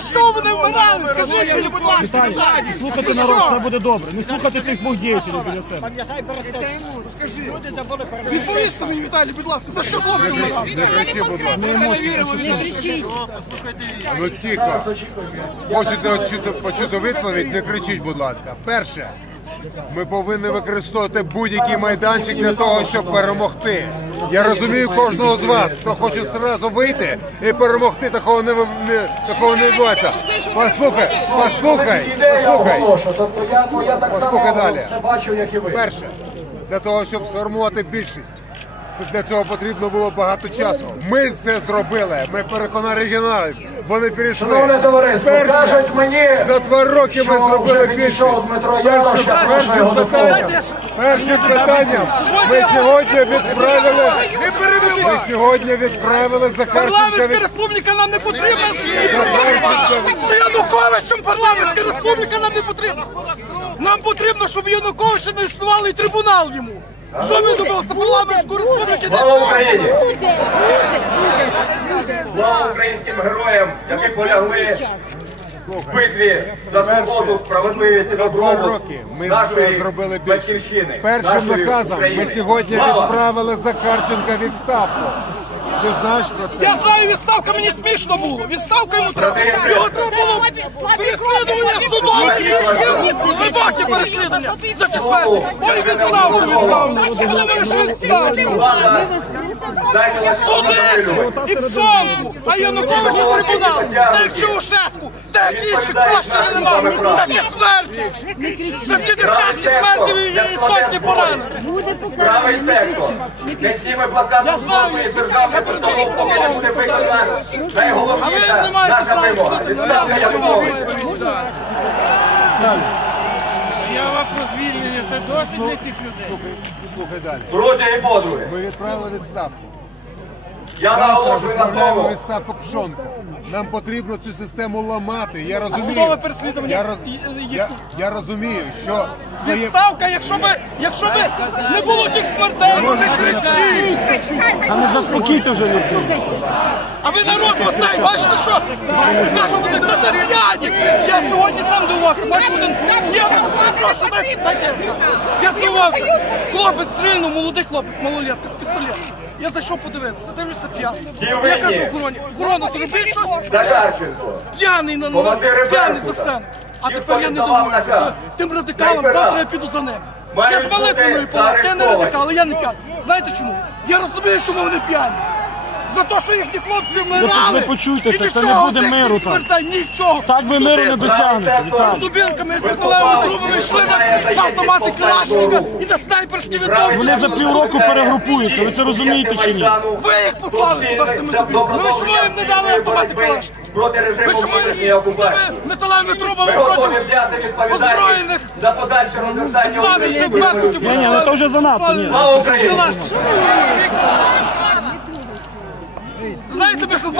За що вони вмирали? Скажіть мені, будь ласка. Віталій, слухати народ, все буде добре. Не слухати тих двох діячів біля себе. Відповісти мені, Віталій, будь ласка, за що хлопці вмирали? Не кричи, будь ласка. Не кричіть. Ну тихо. Хочете почути, почути відповідь? Не кричіть, будь ласка. Перше. Ми повинні використовувати будь-який майданчик для того, щоб перемогти. Я розумію кожного з вас, хто хоче зразу вийти і перемогти, такого не, такого не відбувається. Послухай, послухай, послухай. Послухай далі. Перше, для того, щоб сформувати більшість. Це для цього потрібно було багато часу. Ми це зробили. Ми переконали регіоналів. Вони перейшли. Шановне товариство, Перше, кажуть мені, за два роки ми зробили більшість. Дмитро Першим, Ярош, першим слова. питанням, першим питанням ми сьогодні відправили. Ми сьогодні відправили Захарченка Парламентська від республіка нам не потрібна. З Януковичем парламентська республіка нам не потрібна. Нам потрібно, щоб Януковича не існувало і трибунал йому. Що він добився парламентську республіку? Слава Україні! Буде, буде, буде. Слава українським героям, які полягли час. в битві за свободу, справедливість і За два добробут роки ми нашої зробили батьківщини. Першим наказом ми сьогодні відправили Захарченка відставку. Ти знаєш про це? Я знаю, відставка мені смішно було. Відставка йому треба. Його треба було переслідування. І видохи переслідування. За ці смерті. Ой, відставку відправили. Вони вирішили Суди псонку, а Янукович трибунал. Так як Чаушевську, так як інших прощення немає. За ті смерті. За ті десятки смертів і сотні поранених. Буде покарання, не кричіть. Не кричіть. зніме блокаду з державної кордону, поки не буде виконано. А ви не маєте наша вимога. Відставка Януковича. Заява про звільнення це досить для цих людей. Слухай, слухай далі. Друзі і подруги, Ми відправили відставку. я Завтра наголошую на відправляємо тому, відставку пшонку. Нам потрібно цю систему ламати. Я судове розумію. переслідування Я, роз- я, я розумію, що твоє- Відставка, якщо би, якщо би не було тих смертей, ну не кричіть. А не заспокійте вже людей. А ви народ оцей, бачите що? Кажуть, це. Я сьогодні бачу один п'яний. Прошу, дайте, дайте я скажу. Я здивувався. Хлопець стрільнув, молодий хлопець, малолетка, з пістолетом. Я зайшов подивитися, дивлюся п'яний. Я кажу охороні, охорона, зробіть щось. Захарченко. П'яний на Командири п'яний за сцену. А тепер я не наказ. тим радикалам завтра я піду за ним. Я з молитвеною палав, я не радикал, я не п'яний. Знаєте чому? Я розумію, чому вони п'яні. За те, що їхні хлопці вмирали. ви почуйте це, це не буде миру там. Нічого. Так ви миру не досягнете, З дубінками, з металевими трубами йшли на, автомати Калашника і на снайперські винтовки. Вони за півроку перегрупуються, ви це розумієте чи ні? Ви їх послали туди з цими дубінками. Ви чому їм не дали автомати Калашника? Проти Ви режиму чому внутрішньої окупації. металевими трубами Ми проти озброєних за подальше цих беркутів. Ні, ні, ну то вже занадто. Слава Україні!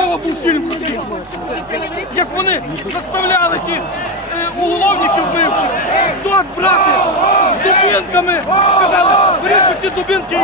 Михалкова був фільм як вони заставляли ті е, уголовників бивших, так брати з дубинками, сказали, беріть оці дубинки і